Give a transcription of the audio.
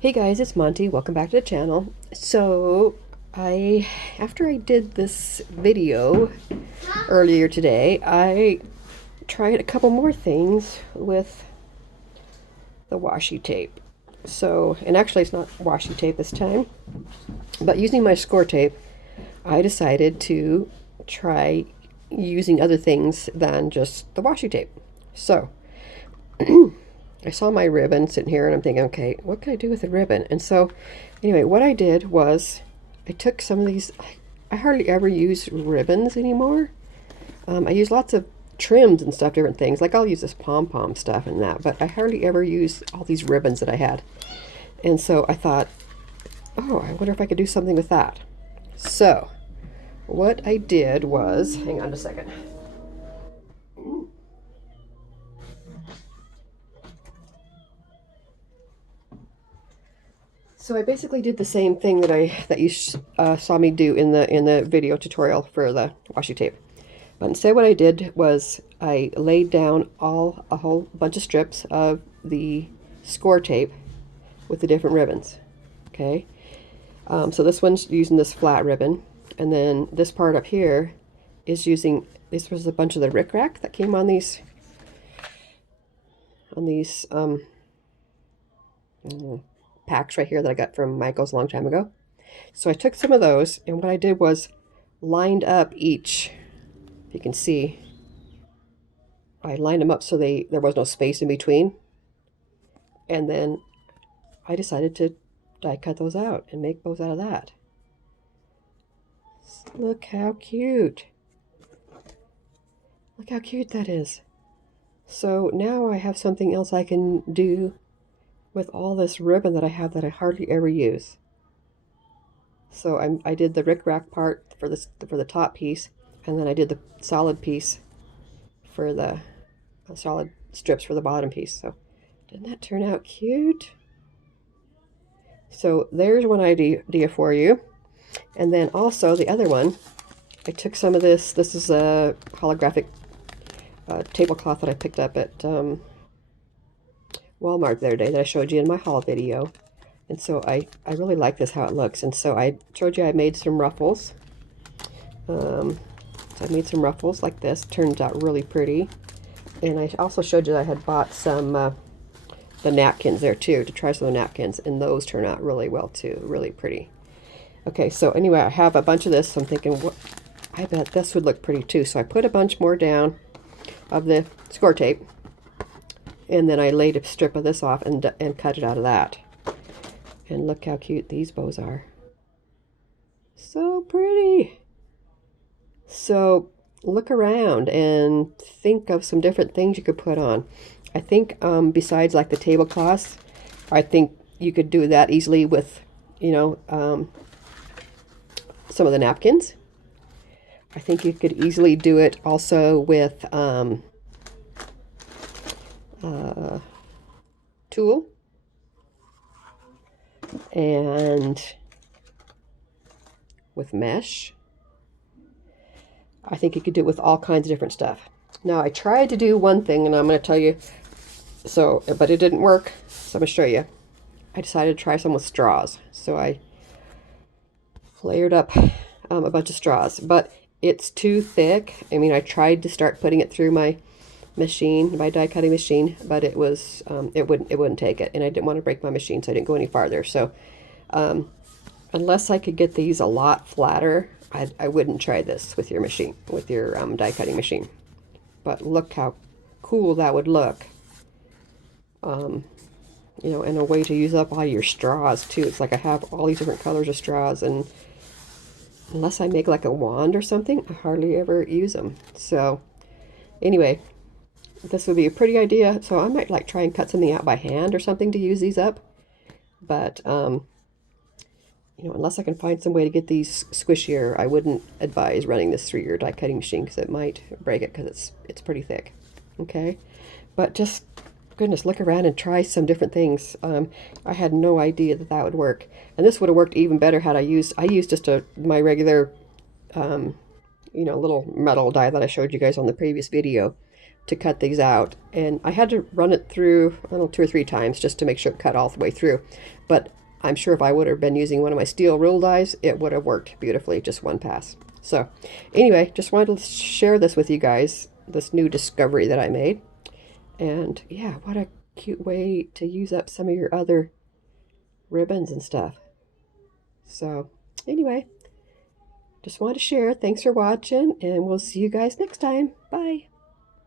Hey guys, it's Monty. Welcome back to the channel. So, after I did this video earlier today, I tried a couple more things with the washi tape. So, and actually it's not washi tape this time, but using my score tape, I decided to try using other things than just the washi tape. So, I saw my ribbon sitting here and I'm thinking, okay, what can I do with the ribbon? And so, anyway, what I did was I took some of these. I hardly ever use ribbons anymore. I use lots of trims and stuff, different things. Like I'll use this pom-pom stuff and that, but I hardly ever use all these ribbons that I had. And so I thought, oh, I wonder if I could do something with that. So, what I did was, hang on a second. So I basically did the same thing that you saw me do in the video tutorial for the washi tape. But instead what I did was I laid down a whole bunch of strips of the score tape with the different ribbons. Okay, so this one's using this flat ribbon, and then this part up here is using, this was a bunch of the rickrack that came on these packs right here that I got from Michael's a long time ago. So I took some of those, and what I did was lined up each, if you can see, I lined them up so there was no space in between, and then I decided to die cut those out and make bows out of that. Look how cute. Look how cute that is. So now I have something else I can do with all this ribbon that I have that I hardly ever use. So I did the rickrack part for the top piece, and then I did the solid piece for the solid strips for the bottom piece. So didn't that turn out cute? So there's one idea for you. And then also the other one, I took some of this. This is a holographic tablecloth that I picked up at Walmart the other day that I showed you in my haul video. And so I really like this, how it looks. And so I showed you I made some ruffles. So I made some ruffles like this. Turns out really pretty. And I also showed you that I had bought some the napkins there too, to try some of the napkins. And those turn out really well too. Really pretty. Okay, so anyway, I have a bunch of this. So I'm thinking, I bet this would look pretty too. So I put a bunch more down of the score tape. And then I laid a strip of this off and cut it out of that. And look how cute these bows are. So pretty. So look around and think of some different things you could put on. I think besides like the tablecloths, I think you could do that easily with, you know, some of the napkins. I think you could easily do it also with tulle and with mesh. I think you could do it with all kinds of different stuff. Now I tried to do one thing, and I'm going to tell you, so, but it didn't work, so I'm going to show you. I decided to try some with straws. So I layered up a bunch of straws, but it's too thick. I mean, I tried to start putting it through my machine, my die cutting machine, but it was it wouldn't take it, and I didn't want to break my machine, so I didn't go any farther. So unless I could get these a lot flatter, I wouldn't try this with your machine, with your die cutting machine. But look how cool that would look. You know, and a way to use up all your straws too. It's like I have all these different colors of straws, and unless I make like a wand or something, I hardly ever use them. So anyway, this would be a pretty idea. So I might like try and cut something out by hand or something to use these up. But you know, unless I can find some way to get these squishier, I wouldn't advise running this through your die cutting machine, because it might break it, because it's pretty thick. Okay, but just goodness, look around and try some different things. I had no idea that that would work, and this would have worked even better had I used just my regular you know, little metal die that I showed you guys on the previous video. to cut these out. And I had to run it through, I don't know, 2 or 3 times just to make sure it cut all the way through. But I'm sure if I would have been using one of my steel rule dies, it would have worked beautifully, just one pass. So anyway, just wanted to share this with you guys, this new discovery that I made. And yeah, what a cute way to use up some of your other ribbons and stuff. So anyway, just wanted to share. Thanks for watching, and we'll see you guys next time. Bye.